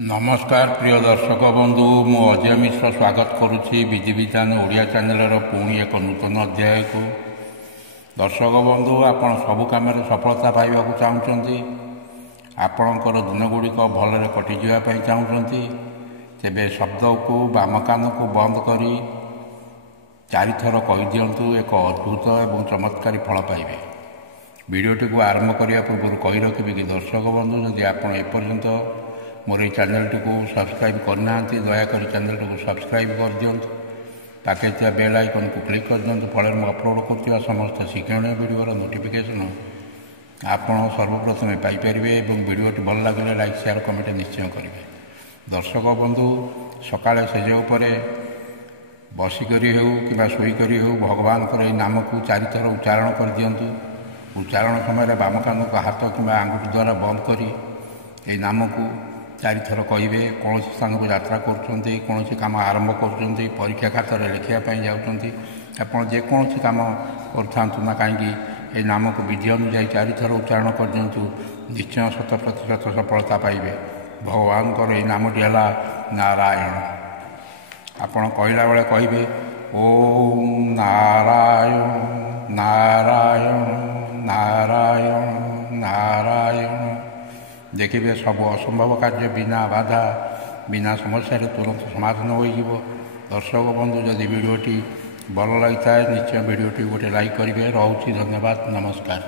नमस्कार प्रिय दर्शक बंधु मु अजय मिश्र स्वागत करुच्ची विधि विधान ओडिया चैनल पुणी एक नूतन अध्याय को। दर्शक बंधु आपण सबु काम सफलता पाइबा चाहते आपणकर दिन गुड़िक भलरे कटिजापी चाहते तेरे शब्द को बाम कान को बंद कर चारिथर कहीदिंतु एक अद्भुत और चमत्कारी फल पाइबे। भिडियोटी को आरंभ करने पूर्व कही रखी कि दर्शक बंधु जदि आप एपर्यंत मोर ये चैनल को सब्सक्राइब करना दयाकोरी चैनल को सब्सक्राइब कर दिंतु पाखे थी बेल आइकन को क्लिक कर दिंतु फल मुझे अपलोड कर समस्त शिक्षण भिडियोर नोटिफिकेशन आपड़ सर्वप्रथमें पाइपर और भिडियोटी भल लगे लाइक शेयर कमेंट निश्चय करेंगे। दर्शक बंधु सकाଳେ सेज उपरे बसिकी हो कि शोक हो भगवान को नाम को चारिथर उच्चारण कर दिंतु। उच्चारण समय बाम कान को हाथ कि आंगुठी द्वारा बंद कर नाम को चारिथर कहे। कौन स्थान को यात्रा कर काम आरंभ कर परीक्षा खातर लिखापी जाऊँगी आप जेकोसी कम करूँ ना कहीं नाम को विधि अनुजाई चारिथर उच्चारण कर दिंतु निश्चय 100% सफलता पाइबे। भगवान को यह नामटी है नारायण। आपड़ कहला बेले कहे ओम नारायण नारायण नारायण नारायण। देखिए सब असंभव कार्य बिना बाधा बिना समस्या तुरंत समाधान हो। दर्शक बंधु जदि भिडियोटी भल लगी था निश्चय भिडियोटी गोटे लाइक करेंगे। रोचे धन्यवाद नमस्कार।